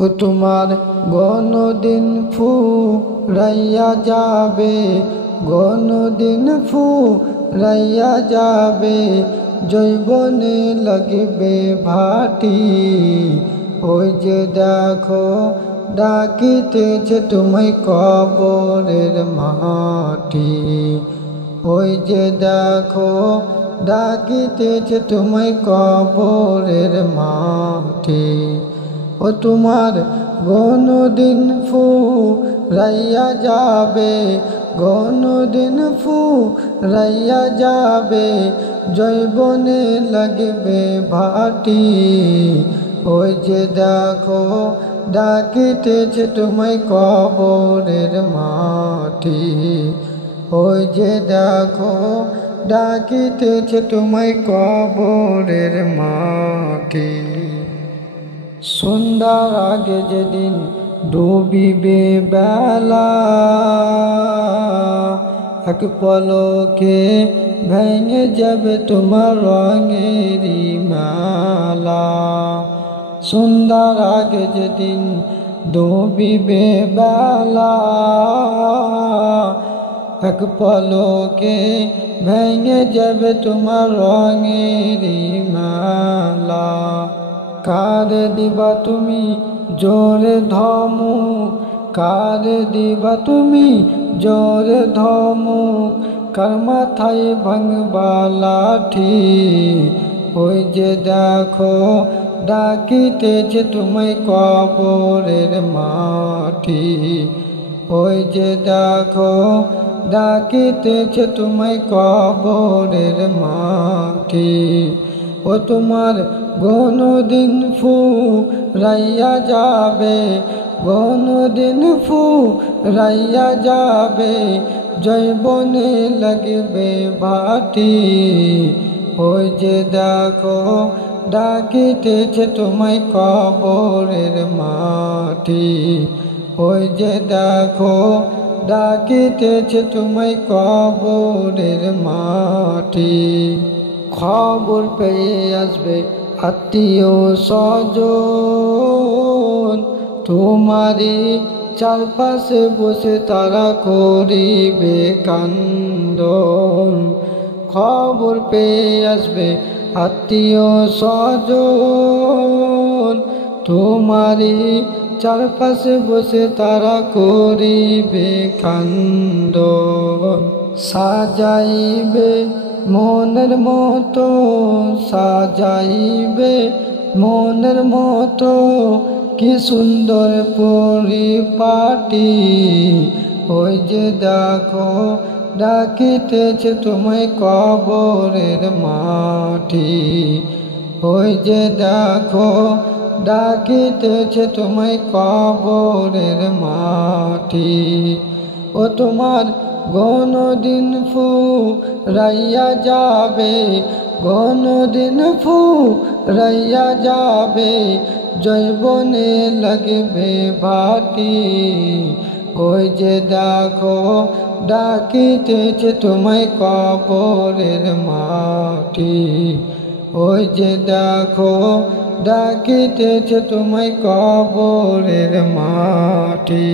ও তোমার গণদিন ফুরাইয়া যাবে, গণদিন ফুরাইয়া যাবে, জৈবনে লাগবে ভাটি। ওই যে দেখো ডাকিতেছে তোমায় কবরের মাটি। ওই যে দেখো ডাকিতেছে তোমায় কবরের মাটি। ও তোমার গণদিন ফুরাইয়া যাবে, গণদিন ফুরাইয়া যাবে, জৈবনে লাগবে ভাটি। ওই যে দেখো ডাকিতেছে তোমায় কবরের মাটি। ওই যে দেখো ডাকিতেছে তোমায় কবরের মাটি। সন্ধ্যার আগে যেদিন ডুবিবে বেলা, এক পলকে ভেঙে যাবে তোমার রঙেরই মালা। সন্ধ্যার আগে যেদিন ডুবিবে বেলা, এক পলকে ভেঙে যাবে তোমার রঙেরই মালা। কারে দিবা তুমি জোরে ধমক, কারে দিবা তুমি জোরে ধমক, কার মাথায় ভাঙবা লাঠি। ওই যে দেখো ডাকিতেছে তোমায় কবরের মাটি। ওই যে দেখো ডাকিতেছে তোমায় কবরের মাটি। ও তোমার গণদিন ফুরাইয়া যাবে, গণদিন ফুরাইয়া যাবে, জৈবনে লাগবে ভাটি। ওই যে দেখো ডাকিতেছে তোমায় কবরের মাটি। ওই যে দেখো ডাকিতেছে তোমায় কবরের মাটি। খবর পেয়ে আসবে আত্মীয় স্বজন, তোমারই চারপাশে বসে তারা করিবে কান্দন। খবর পেয়ে আসবে আত্মীয় স্বজন, তোমারই চারপাশে বসে তারা করিবে কান্দন। সাজাইবে মনের মতো, সাজাইবে মনের মতো, কি সুন্দর পরিপাটি। ওই যে দেখো ডাকিতেছে তোমায় কবরের মাটি। ওই যে দেখো ডাকিতেছে তোমায় কবরের মাটি। ও তোমার গণদিন ফুরাইয়া যাবে, গণদিন ফুরাইয়া যাবে, জৈবনে লাগবে ভাটি। ওই যে দেখো ডাকিতেছে তোমায় কবরের মাটি। ওই যে দেখো ডাকিতেছে তোমায় কবরের মাটি।